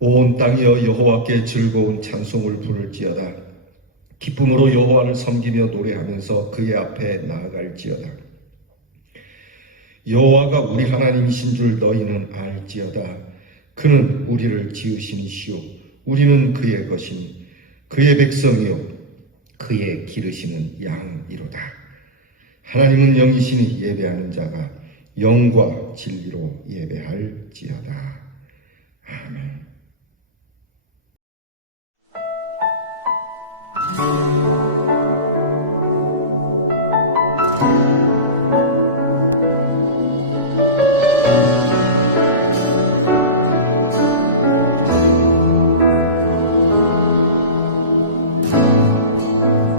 온 땅이여 여호와께 즐거운 찬송을 부를지어다. 기쁨으로 여호와를 섬기며 노래하면서 그의 앞에 나아갈지어다. 여호와가 우리 하나님이신 줄 너희는 알지어다. 그는 우리를 지으신 이시요 우리는 그의 것이니 그의 백성이요 그의 기르시는 양이로다. 하나님은 영이시니 예배하는 자가 영과 진리로 예배할지어다. 아멘.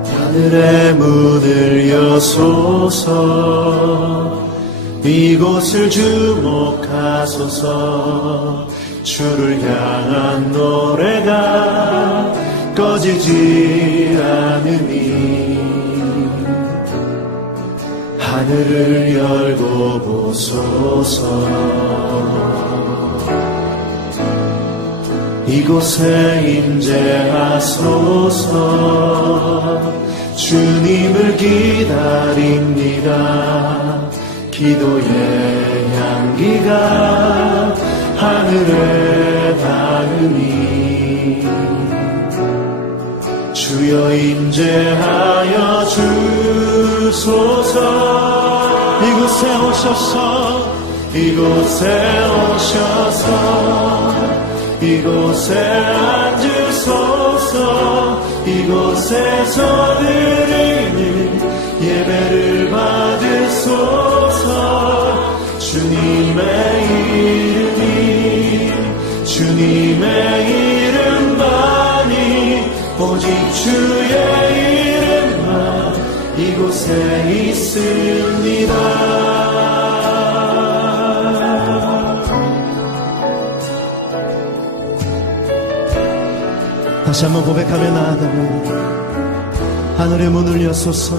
하늘의 문을 여소서 이곳을 주목하소서 주를 향한 노래가 꺼지지 않으니 하늘을 열고 보소서 이곳에 임재하소서 주님을 기다립니다. 기도의 향기가 하늘에 닿으니 주여 임재하여 주소서 이곳에 오셔서 이곳에 오셔서 이곳에 앉으소서 이곳에서 드리는 예배를 받으소서 주님의 주님의 이름만이 오직 주의 이름만 이곳에 있습니다. 다시 한번 고백하며 나아가면 하늘의 문을 여소서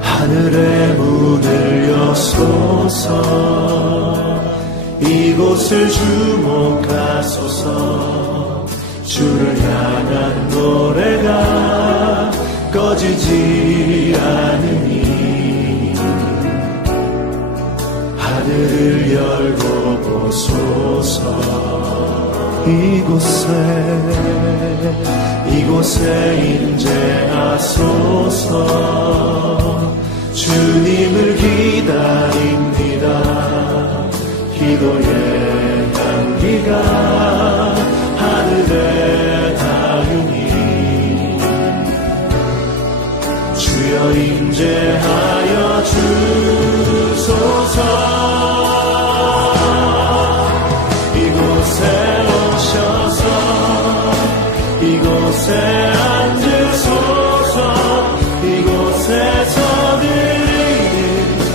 하늘의 문을 여소서 이곳을 주목하소서 주를 향한 노래가 꺼지지 않으니 하늘을 열고 보소서 이곳에 임재하소서 주님을 기다립니다. 기도의 향기가 하늘에 닿으니 주여 임재하여 주소서 이곳에 앉으소서 이곳에서 드리는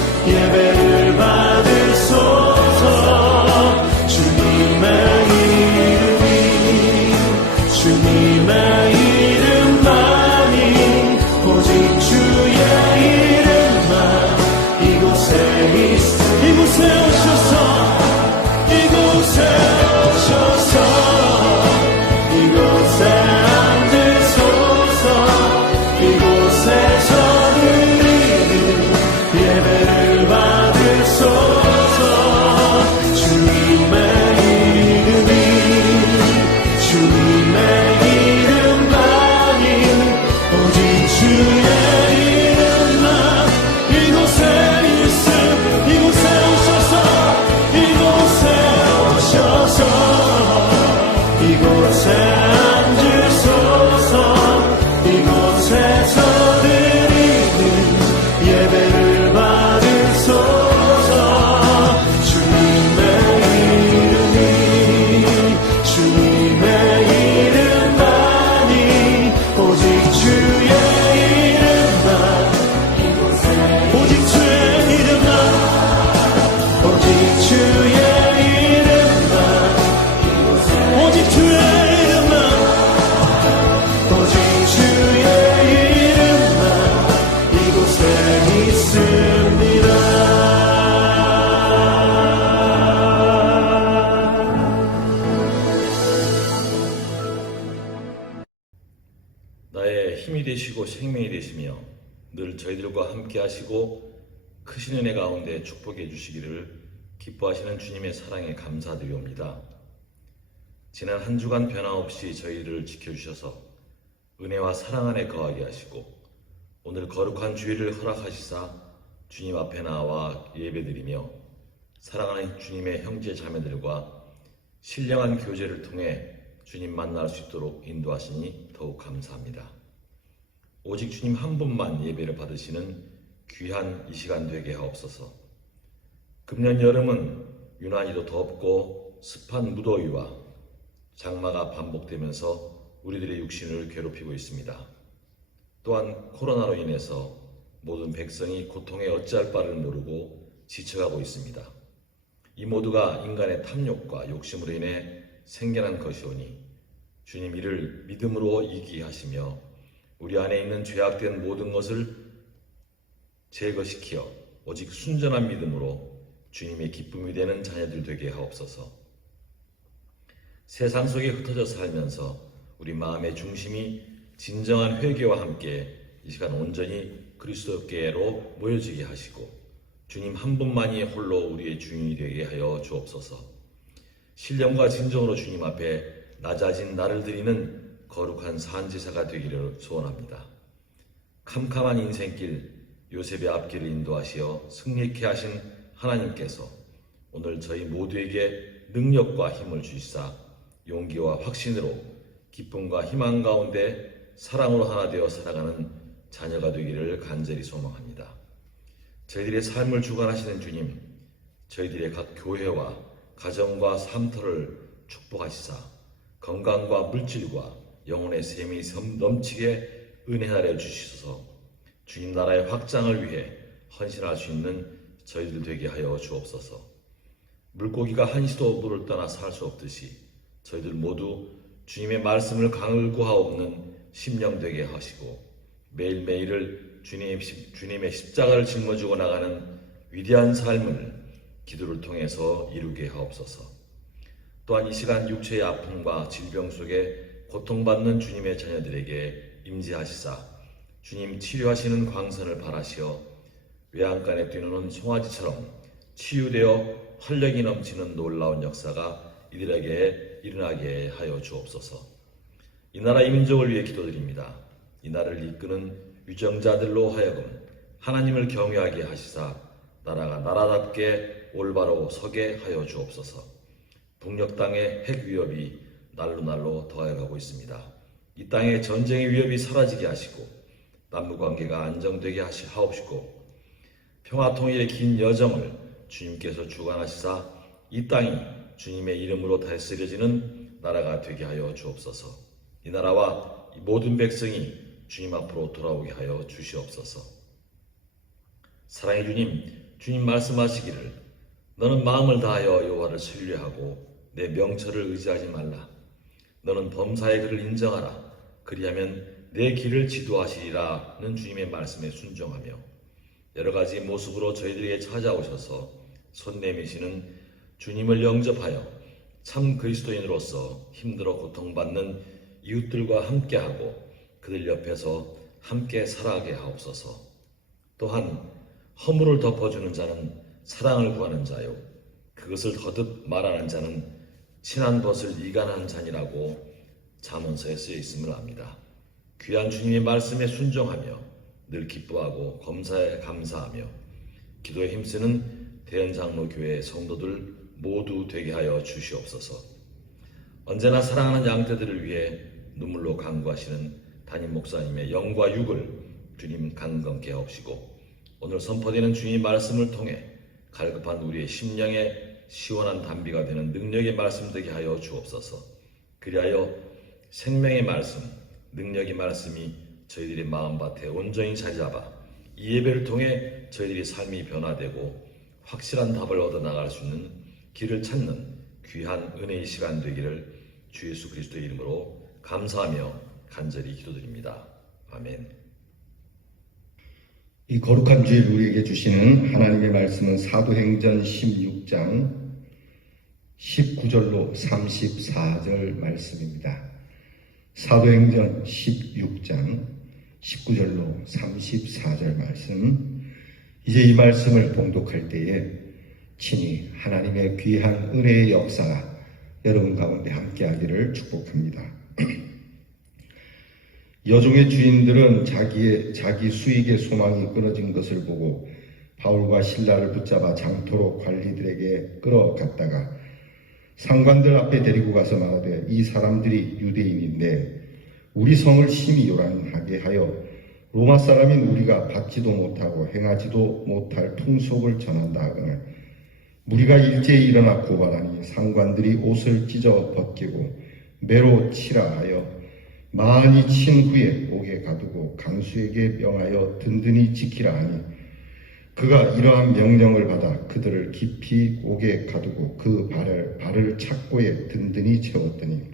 생명이 되시며 늘 저희들과 함께 하시고 크신 은혜 가운데 축복해 주시기를 기뻐하시는 주님의 사랑에 감사드리옵니다. 지난 한 주간 변함없이 저희를 지켜주셔서 은혜와 사랑 안에 거하게 하시고 오늘 거룩한 주일을 허락하시사 주님 앞에 나와 예배드리며 사랑하는 주님의 형제 자매들과 신령한 교제를 통해 주님 만날 수 있도록 인도하시니 더욱 감사합니다. 오직 주님 한 분만 예배를 받으시는 귀한 이 시간 되게 하옵소서. 금년 여름은 유난히도 덥고 습한 무더위와 장마가 반복되면서 우리들의 육신을 괴롭히고 있습니다. 또한 코로나로 인해서 모든 백성이 고통에 어찌할 바를 모르고 지쳐가고 있습니다. 이 모두가 인간의 탐욕과 욕심으로 인해 생겨난 것이오니 주님 이를 믿음으로 이기게 하시며 우리 안에 있는 죄악된 모든 것을 제거시켜 오직 순전한 믿음으로 주님의 기쁨이 되는 자녀들 되게 하옵소서. 세상 속에 흩어져 살면서 우리 마음의 중심이 진정한 회개와 함께 이 시간 온전히 그리스도께로 모여지게 하시고 주님 한 분만이 홀로 우리의 주인이 되게 하여 주옵소서. 신령과 진정으로 주님 앞에 낮아진 나를 드리는 거룩한 산지사가 되기를 소원합니다. 캄캄한 인생길 요셉의 앞길을 인도하시어 승리케 하신 하나님께서 오늘 저희 모두에게 능력과 힘을 주시사 용기와 확신으로 기쁨과 희망 가운데 사랑으로 하나 되어 살아가는 자녀가 되기를 간절히 소망합니다. 저희들의 삶을 주관하시는 주님, 저희들의 각 교회와 가정과 삶터를 축복하시사 건강과 물질과 영혼의 샘이 넘치게 은혜하여 주시소서. 주님 나라의 확장을 위해 헌신할 수 있는 저희들 되게 하여 주옵소서. 물고기가 한시도 물을 떠나 살 수 없듯이 저희들 모두 주님의 말씀을 강을구하옵는 심령 되게 하시고 매일매일을 주님의 십자가를 짊어지고 나가는 위대한 삶을 기도를 통해서 이루게 하옵소서. 또한 이 시간 육체의 아픔과 질병 속에 고통받는 주님의 자녀들에게 임재하시사 주님 치료하시는 광선을 발하시어 외양간에 뛰노는 송아지처럼 치유되어 활력이 넘치는 놀라운 역사가 이들에게 일어나게 하여 주옵소서. 이 나라 이 민족을 위해 기도드립니다. 이 나라를 이끄는 위정자들로 하여금 하나님을 경외하게 하시사 나라가 나라답게 올바로 서게 하여 주옵소서. 북녘 땅의 핵 위협이 날로 더해가고 있습니다. 이 땅의 전쟁의 위협이 사라지게 하시고 남북 관계가 안정되게 하옵시고 평화 통일의 긴 여정을 주님께서 주관하시사 이 땅이 주님의 이름으로 다스려지는 나라가 되게 하여 주옵소서. 이 나라와 이 모든 백성이 주님 앞으로 돌아오게 하여 주시옵소서. 사랑의 주님, 주님 말씀하시기를 너는 마음을 다하여 여호와를 신뢰하고 내 명철을 의지하지 말라. 너는 범사의 그를 인정하라. 그리하면 내 길을 지도하시리라는 주님의 말씀에 순종하며 여러 가지 모습으로 저희들에게 찾아오셔서 손 내미시는 주님을 영접하여 참 그리스도인으로서 힘들어 고통받는 이웃들과 함께하고 그들 옆에서 함께 살아가게 하옵소서. 또한 허물을 덮어주는 자는 사랑을 구하는 자요 그것을 거듭 말하는 자는 친한 것을 이간하는 자니라고 잠언서에 쓰여 있음을 압니다. 귀한 주님의 말씀에 순종하며 늘 기뻐하고 검사에 감사하며 기도에 힘쓰는 대연장로교회 성도들 모두 되게 하여 주시옵소서. 언제나 사랑하는 양떼들을 위해 눈물로 간구하시는 담임 목사님의 영과 육을 주님 강건케 하옵시고 오늘 선포되는 주님의 말씀을 통해 갈급한 우리의 심령에 시원한 담비가 되는 능력의 말씀 되게 하여 주옵소서. 그리하여 생명의 말씀, 능력의 말씀이 저희들의 마음밭에 온전히 자리잡아 이 예배를 통해 저희들의 삶이 변화되고 확실한 답을 얻어나갈 수 있는 길을 찾는 귀한 은혜의 시간 되기를 주 예수 그리스도의 이름으로 감사하며 간절히 기도드립니다. 아멘. 이 거룩한 주일 우리에게 주시는 하나님의 말씀은 사도행전 16장 19절로 34절 말씀입니다. 사도행전 16장 19절로 34절 말씀, 이제 이 말씀을 봉독할 때에 친히 하나님의 귀한 은혜의 역사가 여러분 가운데 함께하기를 축복합니다. 여종의 주인들은 자기 수익의 소망이 끊어진 것을 보고 바울과 실라를 붙잡아 장토로 관리들에게 끌어갔다가 상관들 앞에 데리고 가서 말하되, 이 사람들이 유대인인데 우리 성을 심히 요란하게 하여 로마 사람인 우리가 받지도 못하고 행하지도 못할 풍속을 전한다 하거늘 무리가 일제히 일어나 고발하니 상관들이 옷을 찢어 벗기고 매로 치라 하여 많이 친 후에 옥에 가두고 간수에게 명하여 든든히 지키라 하니 그가 이러한 명령을 받아 그들을 깊이 옥에 가두고 그 발을 착고에 든든히 채웠더니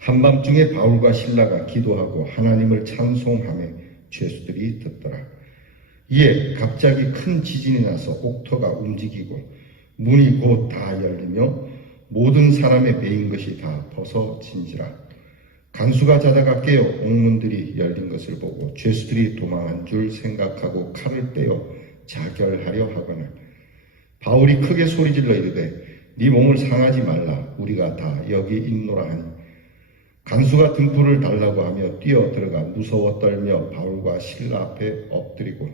한밤중에 바울과 실라가 기도하고 하나님을 찬송하며 죄수들이 듣더라. 이에 갑자기 큰 지진이 나서 옥토가 움직이고 문이 곧 다 열리며 모든 사람의 매인 것이 다 벗어진지라. 간수가 자다가 깨어 옥문들이 열린 것을 보고 죄수들이 도망한 줄 생각하고 칼을 빼어 자결하려 하거늘 바울이 크게 소리질러 이르되, 네 몸을 상하지 말라. 우리가 다 여기 있노라 하니 간수가 등불을 달라고 하며 뛰어 들어가 무서워 떨며 바울과 실라 앞에 엎드리고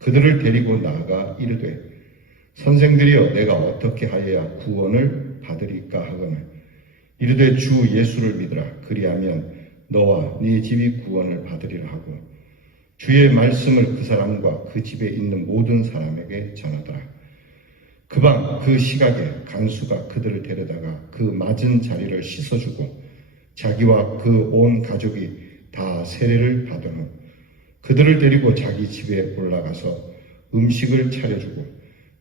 그들을 데리고 나아가 이르되, 선생들이여, 내가 어떻게 하여야 구원을 받으리까 하거늘 이르되, 주 예수를 믿으라. 그리하면 너와 네 집이 구원을 받으리라 하고 주의 말씀을 그 사람과 그 집에 있는 모든 사람에게 전하더라. 그 밤 그 시각에 간수가 그들을 데려다가 그 맞은 자리를 씻어주고 자기와 그 온 가족이 다 세례를 받은 후 그들을 데리고 자기 집에 올라가서 음식을 차려주고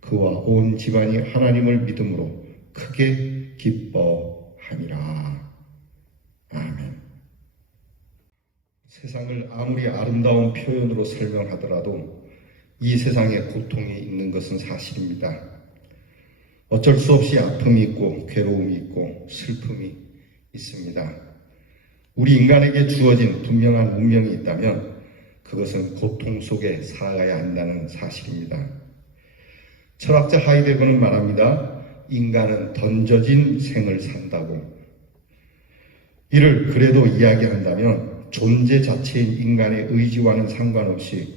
그와 온 집안이 하나님을 믿음으로 크게 기뻐하니라. 아멘. 세상을 아무리 아름다운 표현으로 설명하더라도 이 세상에 고통이 있는 것은 사실입니다. 어쩔 수 없이 아픔이 있고 괴로움이 있고 슬픔이 있습니다. 우리 인간에게 주어진 분명한 운명이 있다면 그것은 고통 속에 살아가야 한다는 사실입니다. 철학자 하이데거는 말합니다. 인간은 던져진 생을 산다고. 이를 그래도 이야기한다면 존재 자체인 인간의 의지와는 상관없이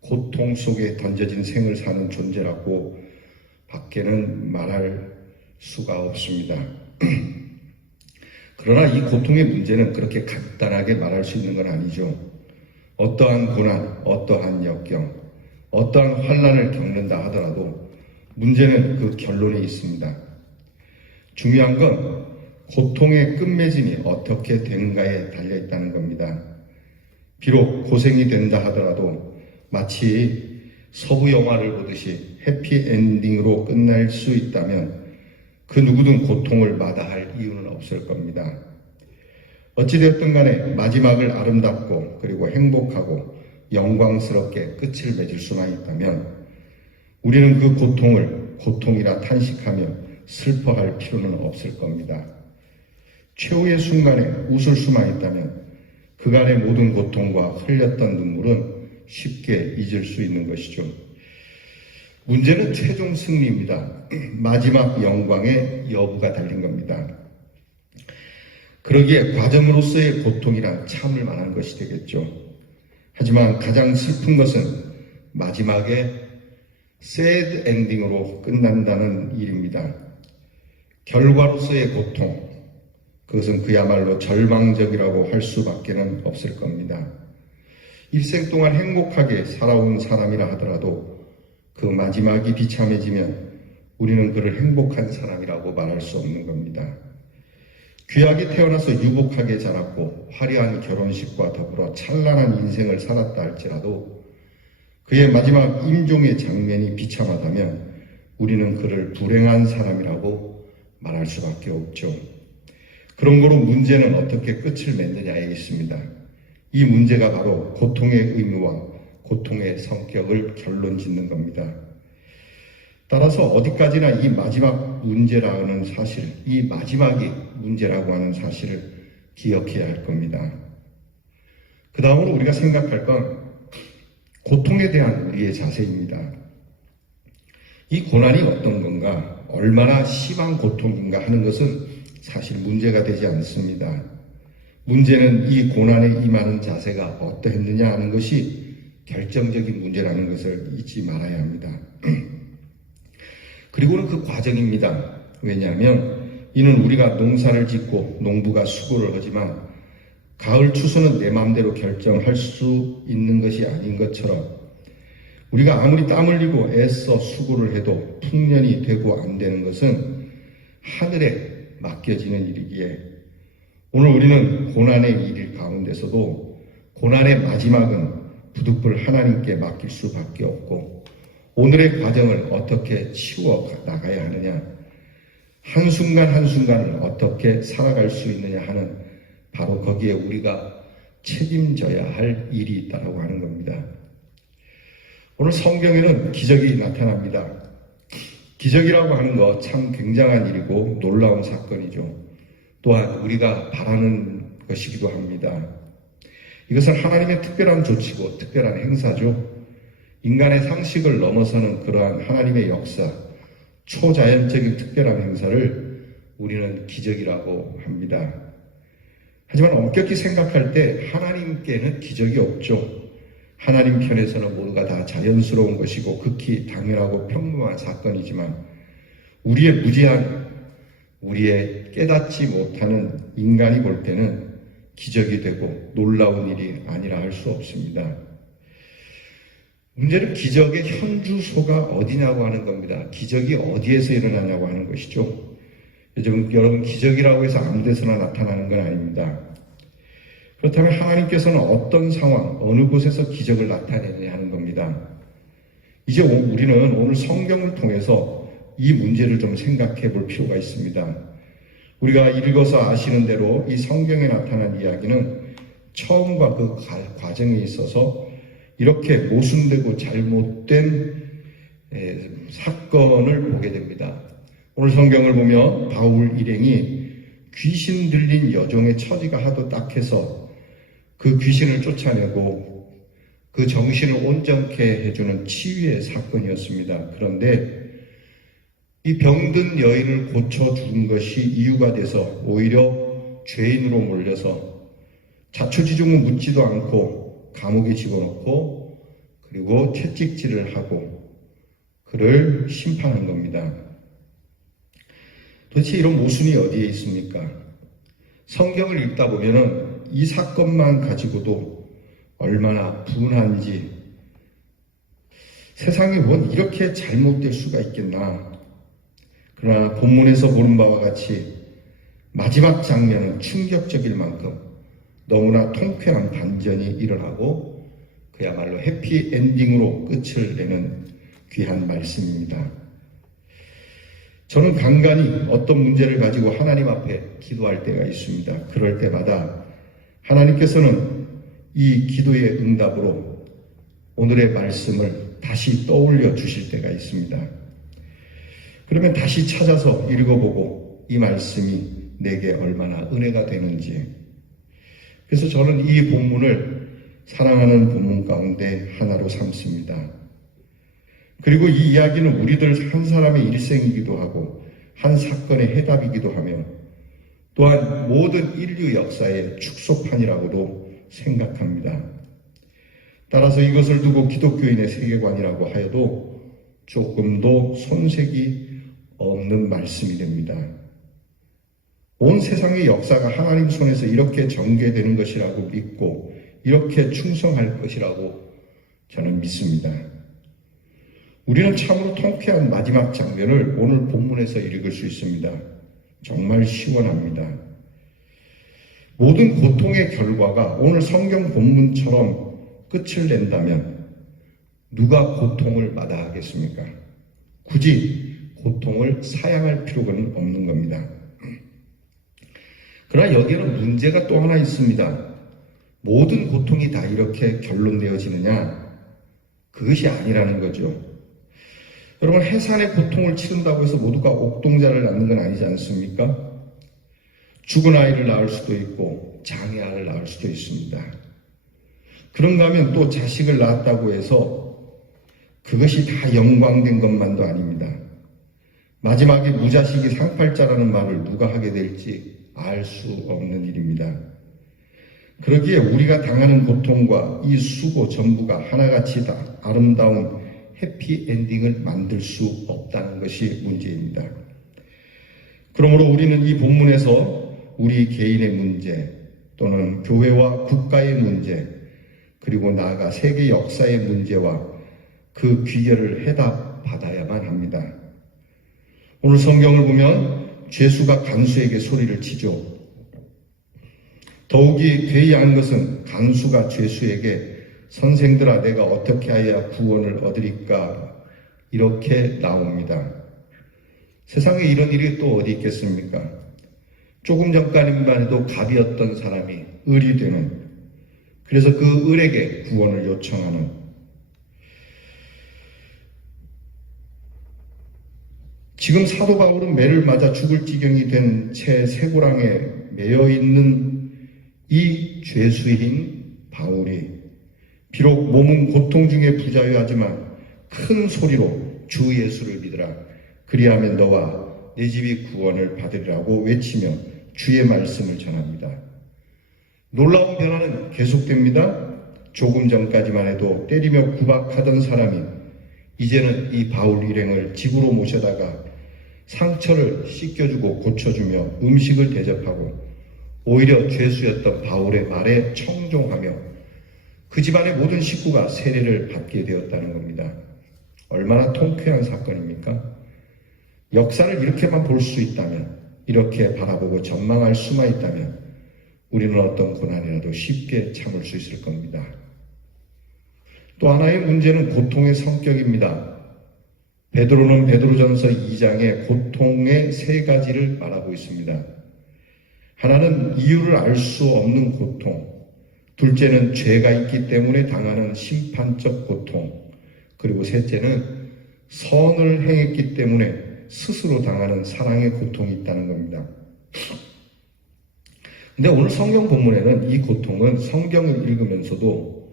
고통 속에 던져진 생을 사는 존재라고 밖에는 말할 수가 없습니다. 그러나 이 고통의 문제는 그렇게 간단하게 말할 수 있는 건 아니죠. 어떠한 고난, 어떠한 역경, 어떠한 환난을 겪는다 하더라도 문제는 그 결론에 있습니다. 중요한 건 고통의 끝맺음이 어떻게 되는가에 달려있다는 겁니다. 비록 고생이 된다 하더라도 마치 서부 영화를 보듯이 해피엔딩으로 끝날 수 있다면 그 누구든 고통을 마다할 이유는 없을 겁니다. 어찌되었든 간에 마지막을 아름답고 그리고 행복하고 영광스럽게 끝을 맺을 수만 있다면 우리는 그 고통을 고통이라 탄식하며 슬퍼할 필요는 없을 겁니다. 최후의 순간에 웃을 수만 있다면 그간의 모든 고통과 흘렸던 눈물은 쉽게 잊을 수 있는 것이죠. 문제는 최종 승리입니다. 마지막 영광의 여부가 달린 겁니다. 그러기에 과정으로서의 고통이란 참을 만한 것이 되겠죠. 하지만 가장 슬픈 것은 마지막에 새드 엔딩으로 끝난다는 일입니다. 결과로서의 고통, 그것은 그야말로 절망적이라고 할 수밖에는 없을 겁니다. 일생 동안 행복하게 살아온 사람이라 하더라도 그 마지막이 비참해지면 우리는 그를 행복한 사람이라고 말할 수 없는 겁니다. 귀하게 태어나서 유복하게 자랐고 화려한 결혼식과 더불어 찬란한 인생을 살았다 할지라도 그의 마지막 임종의 장면이 비참하다면 우리는 그를 불행한 사람이라고 말할 수밖에 없죠. 그런 거로 문제는 어떻게 끝을 맺느냐에 있습니다. 이 문제가 바로 고통의 의미와 고통의 성격을 결론짓는 겁니다. 따라서 어디까지나 이 마지막 문제라는 사실, 이 마지막이 문제라고 하는 사실을 기억해야 할 겁니다. 그 다음으로 우리가 생각할 건 고통에 대한 우리의 자세입니다. 이 고난이 어떤 건가, 얼마나 심한 고통인가 하는 것은 사실 문제가 되지 않습니다. 문제는 이 고난에 임하는 자세가 어떠했느냐 하는 것이 결정적인 문제라는 것을 잊지 말아야 합니다. 그리고는 그 과정입니다. 왜냐하면 이는 우리가 농사를 짓고 농부가 수고를 하지만 가을 추수는 내 마음대로 결정할 수 있는 것이 아닌 것처럼 우리가 아무리 땀 흘리고 애써 수고를 해도 풍년이 되고 안 되는 것은 하늘에 맡겨지는 일이기에 오늘 우리는 고난의 일 가운데서도 고난의 마지막은 부득불 하나님께 맡길 수밖에 없고 오늘의 과정을 어떻게 치워 나가야 하느냐, 한순간 한순간을 어떻게 살아갈 수 있느냐 하는 바로 거기에 우리가 책임져야 할 일이 있다고 하는 겁니다. 오늘 성경에는 기적이 나타납니다. 기적이라고 하는 것 참 굉장한 일이고 놀라운 사건이죠. 또한 우리가 바라는 것이기도 합니다. 이것은 하나님의 특별한 조치고 특별한 행사죠. 인간의 상식을 넘어서는 그러한 하나님의 역사, 초자연적인 특별한 행사를 우리는 기적이라고 합니다. 하지만 엄격히 생각할 때 하나님께는 기적이 없죠. 하나님 편에서는 모두가 다 자연스러운 것이고 극히 당연하고 평범한 사건이지만 우리의 무지한, 우리의 깨닫지 못하는 인간이 볼 때는 기적이 되고 놀라운 일이 아니라 할 수 없습니다. 문제는 기적의 현주소가 어디냐고 하는 겁니다. 기적이 어디에서 일어나냐고 하는 것이죠. 요즘 여러분 기적이라고 해서 아무 데서나 나타나는 건 아닙니다. 그렇다면 하나님께서는 어떤 상황, 어느 곳에서 기적을 나타내느냐 하는 겁니다. 이제 우리는 오늘 성경을 통해서 이 문제를 좀 생각해 볼 필요가 있습니다. 우리가 읽어서 아시는 대로 이 성경에 나타난 이야기는 처음과 그 과정에 있어서 이렇게 모순되고 잘못된 사건을 보게 됩니다. 오늘 성경을 보면 바울 일행이 귀신 들린 여종의 처지가 하도 딱해서 그 귀신을 쫓아내고 그 정신을 온전케 해주는 치유의 사건이었습니다. 그런데 이 병든 여인을 고쳐준 것이 이유가 돼서 오히려 죄인으로 몰려서 자초지종은 묻지도 않고 감옥에 집어넣고 그리고 채찍질을 하고 그를 심판한 겁니다. 도대체 이런 모순이 어디에 있습니까? 성경을 읽다 보면은 이 사건만 가지고도 얼마나 분한지, 세상에 뭔 이렇게 잘못될 수가 있겠나. 그러나 본문에서 보는 바와 같이 마지막 장면은 충격적일 만큼 너무나 통쾌한 반전이 일어나고 그야말로 해피엔딩으로 끝을 내는 귀한 말씀입니다. 저는 간간히 어떤 문제를 가지고 하나님 앞에 기도할 때가 있습니다. 그럴 때마다 하나님께서는 이 기도의 응답으로 오늘의 말씀을 다시 떠올려 주실 때가 있습니다. 그러면 다시 찾아서 읽어보고 이 말씀이 내게 얼마나 은혜가 되는지. 그래서 저는 이 본문을 사랑하는 본문 가운데 하나로 삼습니다. 그리고 이 이야기는 우리들 한 사람의 일생이기도 하고 한 사건의 해답이기도 하며 또한 모든 인류 역사의 축소판이라고도 생각합니다. 따라서 이것을 두고 기독교인의 세계관이라고 하여도 조금도 손색이 없는 말씀이 됩니다. 온 세상의 역사가 하나님 손에서 이렇게 전개되는 것이라고 믿고 이렇게 충성할 것이라고 저는 믿습니다. 우리는 참으로 통쾌한 마지막 장면을 오늘 본문에서 읽을 수 있습니다. 정말 시원합니다. 모든 고통의 결과가 오늘 성경 본문처럼 끝을 낸다면 누가 고통을 마다하겠습니까? 굳이 고통을 사양할 필요는 없는 겁니다. 그러나 여기에는 문제가 또 하나 있습니다. 모든 고통이 다 이렇게 결론되어지느냐? 그것이 아니라는 거죠. 여러분, 해산의 고통을 치른다고 해서 모두가 옥동자를 낳는 건 아니지 않습니까? 죽은 아이를 낳을 수도 있고 장애아를 낳을 수도 있습니다. 그런가 하면 또 자식을 낳았다고 해서 그것이 다 영광된 것만도 아닙니다. 마지막에 무자식이 상팔자라는 말을 누가 하게 될지 알 수 없는 일입니다. 그러기에 우리가 당하는 고통과 이 수고 전부가 하나같이 다 아름다운 해피엔딩을 만들 수 없다는 것이 문제입니다. 그러므로 우리는 이 본문에서 우리 개인의 문제 또는 교회와 국가의 문제 그리고 나아가 세계 역사의 문제와 그 귀결을 해답받아야만 합니다. 오늘 성경을 보면 죄수가 간수에게 소리를 치죠. 더욱이 괴이한 것은 간수가 죄수에게 선생들아 내가 어떻게 하여야 구원을 얻으리까 이렇게 나옵니다. 세상에 이런 일이 또 어디 있겠습니까? 조금 전까지만 해도 갑이었던 사람이 을이 되는, 그래서 그 을에게 구원을 요청하는, 지금 사도 바울은 매를 맞아 죽을 지경이 된 채 쇠고랑에 매여 있는 이 죄수인 바울이 비록 몸은 고통 중에 부자유하지만 큰 소리로 주 예수를 믿으라 그리하면 너와 내 집이 구원을 받으리라고 외치며 주의 말씀을 전합니다. 놀라운 변화는 계속됩니다. 조금 전까지만 해도 때리며 구박하던 사람이 이제는 이 바울 일행을 집으로 모셔다가 상처를 씻겨주고 고쳐주며 음식을 대접하고 오히려 죄수였던 바울의 말에 청종하며 그 집안의 모든 식구가 세례를 받게 되었다는 겁니다. 얼마나 통쾌한 사건입니까? 역사를 이렇게만 볼 수 있다면, 이렇게 바라보고 전망할 수만 있다면 우리는 어떤 고난이라도 쉽게 참을 수 있을 겁니다. 또 하나의 문제는 고통의 성격입니다. 베드로는 베드로전서 2장에 고통의 세 가지를 말하고 있습니다. 하나는 이유를 알 수 없는 고통, 둘째는 죄가 있기 때문에 당하는 심판적 고통, 그리고 셋째는 선을 행했기 때문에 스스로 당하는 사랑의 고통이 있다는 겁니다. 근데 오늘 성경 본문에는 이 고통은 성경을 읽으면서도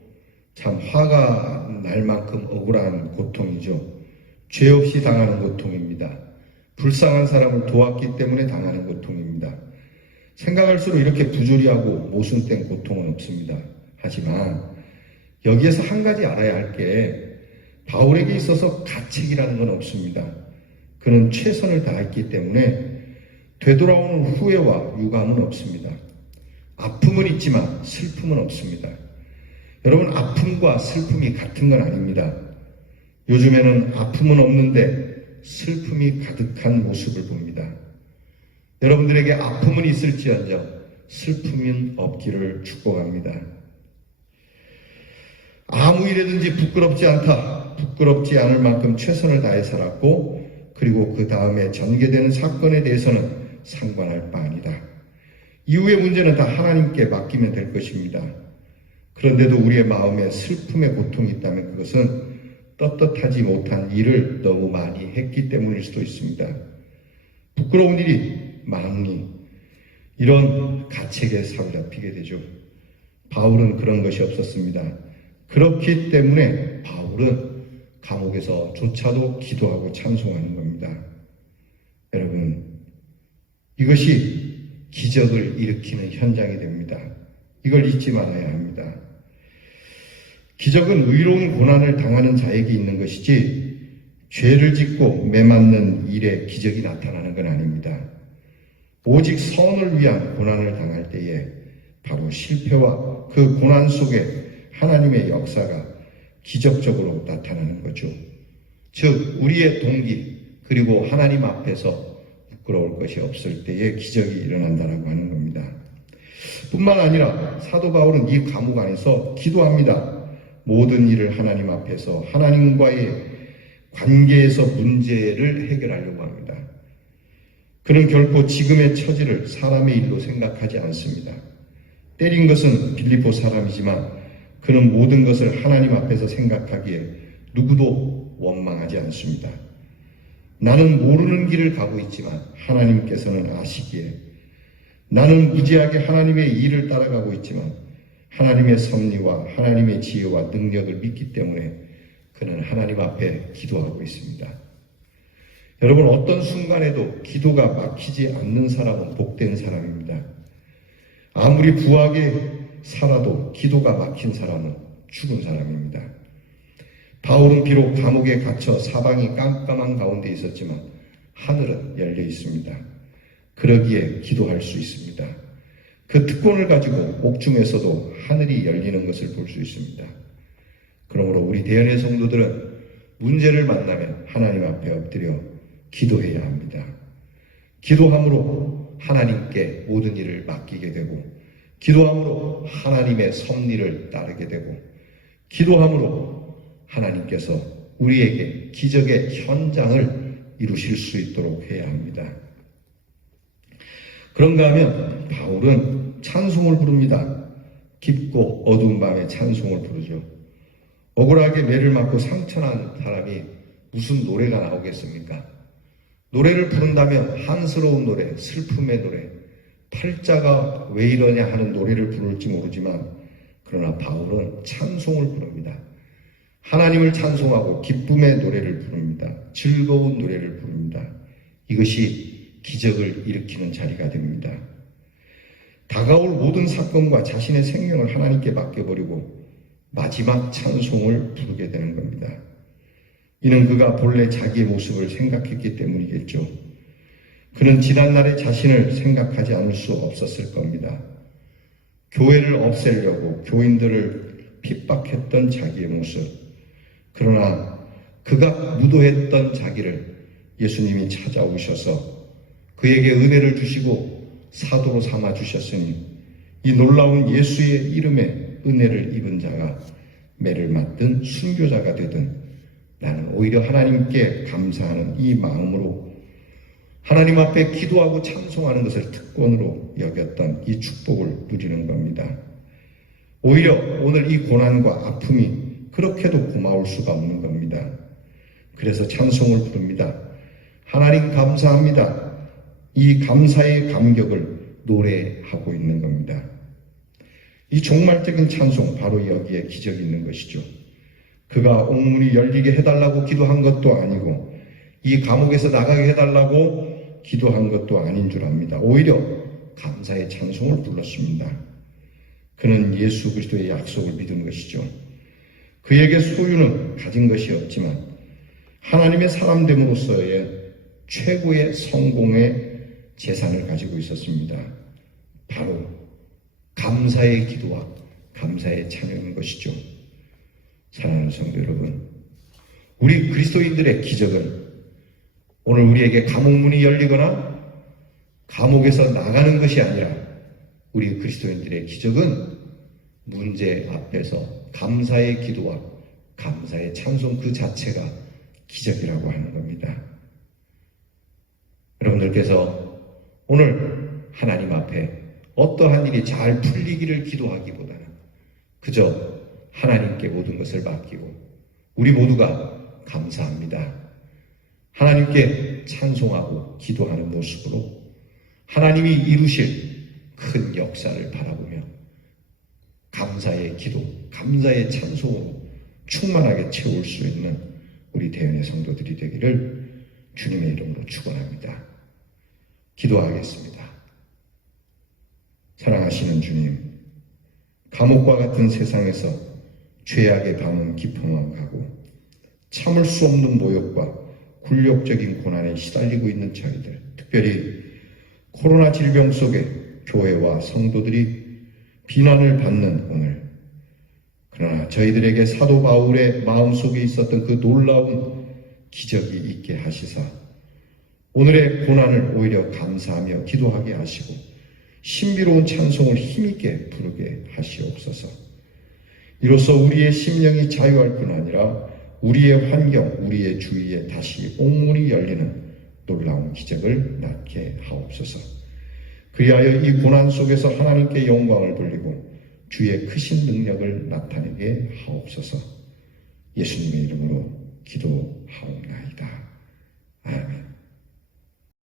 참 화가 날 만큼 억울한 고통이죠. 죄 없이 당하는 고통입니다. 불쌍한 사람을 도왔기 때문에 당하는 고통입니다. 생각할수록 이렇게 부조리하고 모순된 고통은 없습니다. 하지만 여기에서 한 가지 알아야 할 게 바울에게 있어서 가책이라는 건 없습니다. 그는 최선을 다했기 때문에 되돌아오는 후회와 유감은 없습니다. 아픔은 있지만 슬픔은 없습니다. 여러분, 아픔과 슬픔이 같은 건 아닙니다. 요즘에는 아픔은 없는데 슬픔이 가득한 모습을 봅니다. 여러분들에게 아픔은 있을지언정 슬픔은 없기를 축복합니다. 아무 일에든지 부끄럽지 않다. 부끄럽지 않을 만큼 최선을 다해 살았고, 그리고 그 다음에 전개되는 사건에 대해서는 상관할 바 아니다. 이후의 문제는 다 하나님께 맡기면 될 것입니다. 그런데도 우리의 마음에 슬픔의 고통이 있다면 그것은 떳떳하지 못한 일을 너무 많이 했기 때문일 수도 있습니다. 부끄러운 일이 많으니 이런 가책에 사로잡히게 되죠. 바울은 그런 것이 없었습니다. 그렇기 때문에 바울은 감옥에서 조차도 기도하고 찬송하는 겁니다. 여러분, 이것이 기적을 일으키는 현장이 됩니다. 이걸 잊지 말아야 합니다. 기적은 의로운 고난을 당하는 자에게 있는 것이지 죄를 짓고 매맞는 일에 기적이 나타나는 건 아닙니다. 오직 선을 위한 고난을 당할 때에 바로 실패와 그 고난 속에 하나님의 역사가 기적적으로 나타나는 거죠. 즉 우리의 동기 그리고 하나님 앞에서 부끄러울 것이 없을 때에 기적이 일어난다라고 하는 겁니다. 뿐만 아니라 사도 바울은 이 감옥 안에서 기도합니다. 모든 일을 하나님 앞에서 하나님과의 관계에서 문제를 해결하려고 합니다. 그는 결코 지금의 처지를 사람의 일로 생각하지 않습니다. 때린 것은 빌립보 사람이지만 그는 모든 것을 하나님 앞에서 생각하기에 누구도 원망하지 않습니다. 나는 모르는 길을 가고 있지만 하나님께서는 아시기에, 나는 무지하게 하나님의 일을 따라가고 있지만 하나님의 섭리와 하나님의 지혜와 능력을 믿기 때문에 그는 하나님 앞에 기도하고 있습니다. 여러분, 어떤 순간에도 기도가 막히지 않는 사람은 복된 사람입니다. 아무리 부하게 살아도 기도가 막힌 사람은 죽은 사람입니다. 바울은 비록 감옥에 갇혀 사방이 깜깜한 가운데 있었지만 하늘은 열려 있습니다. 그러기에 기도할 수 있습니다. 그 특권을 가지고 옥중에서도 하늘이 열리는 것을 볼 수 있습니다. 그러므로 우리 대연의 성도들은 문제를 만나면 하나님 앞에 엎드려 기도해야 합니다. 기도함으로 하나님께 모든 일을 맡기게 되고, 기도함으로 하나님의 섭리를 따르게 되고, 기도함으로 하나님께서 우리에게 기적의 현장을 이루실 수 있도록 해야 합니다. 그런가 하면 바울은 찬송을 부릅니다. 깊고 어두운 밤에 찬송을 부르죠. 억울하게 매를 맞고 상처난 사람이 무슨 노래가 나오겠습니까? 노래를 부른다면 한스러운 노래, 슬픔의 노래, 팔자가 왜 이러냐 하는 노래를 부를지 모르지만, 그러나 바울은 찬송을 부릅니다. 하나님을 찬송하고 기쁨의 노래를 부릅니다. 즐거운 노래를 부릅니다. 이것이 기적을 일으키는 자리가 됩니다. 다가올 모든 사건과 자신의 생명을 하나님께 맡겨버리고 마지막 찬송을 부르게 되는 겁니다. 이는 그가 본래 자기의 모습을 생각했기 때문이겠죠. 그는 지난날의 자신을 생각하지 않을 수 없었을 겁니다. 교회를 없애려고 교인들을 핍박했던 자기의 모습, 그러나 그가 무도했던 자기를 예수님이 찾아오셔서 그에게 은혜를 주시고 사도로 삼아 주셨으니, 이 놀라운 예수의 이름에 은혜를 입은 자가 매를 맞든 순교자가 되든 나는 오히려 하나님께 감사하는 이 마음으로 하나님 앞에 기도하고 찬송하는 것을 특권으로 여겼던 이 축복을 누리는 겁니다. 오히려 오늘 이 고난과 아픔이 그렇게도 고마울 수가 없는 겁니다. 그래서 찬송을 부릅니다. 하나님 감사합니다. 이 감사의 감격을 노래하고 있는 겁니다. 이 종말적인 찬송, 바로 여기에 기적이 있는 것이죠. 그가 옥문이 열리게 해달라고 기도한 것도 아니고 이 감옥에서 나가게 해달라고 기도한 것도 아닌 줄 압니다. 오히려 감사의 찬송을 불렀습니다. 그는 예수 그리스도의 약속을 믿은 것이죠. 그에게 소유는 가진 것이 없지만 하나님의 사람 됨으로써의 최고의 성공의 재산을 가지고 있었습니다. 바로 감사의 기도와 감사의 찬양인 것이죠. 사랑하는 성도 여러분, 우리 그리스도인들의 기적은 오늘 우리에게 감옥문이 열리거나 감옥에서 나가는 것이 아니라, 우리 그리스도인들의 기적은 문제 앞에서 감사의 기도와 감사의 찬송 그 자체가 기적이라고 하는 겁니다. 여러분들께서 오늘 하나님 앞에 어떠한 일이 잘 풀리기를 기도하기보다는 그저 하나님께 모든 것을 맡기고 우리 모두가 감사합니다, 하나님께 찬송하고 기도하는 모습으로 하나님이 이루실 큰 역사를 바라보며 감사의 기도, 감사의 찬송으로 충만하게 채울 수 있는 우리 대연의 성도들이 되기를 주님의 이름으로 축원합니다. 기도하겠습니다. 사랑하시는 주님, 감옥과 같은 세상에서 죄악의 밤은 깊어가고 참을 수 없는 모욕과 굴욕적인 고난에 시달리고 있는 저희들, 특별히 코로나 질병 속에 교회와 성도들이 비난을 받는 오늘, 그러나 저희들에게 사도 바울의 마음속에 있었던 그 놀라운 기적이 있게 하시사 오늘의 고난을 오히려 감사하며 기도하게 하시고 신비로운 찬송을 힘있게 부르게 하시옵소서. 이로써 우리의 심령이 자유할 뿐 아니라 우리의 환경, 우리의 주위에 다시 옥문이 열리는 놀라운 기적을 낳게 하옵소서. 그리하여 이 고난 속에서 하나님께 영광을 돌리고 주의 크신 능력을 나타내게 하옵소서. 예수님의 이름으로 기도하옵나이다. 아멘.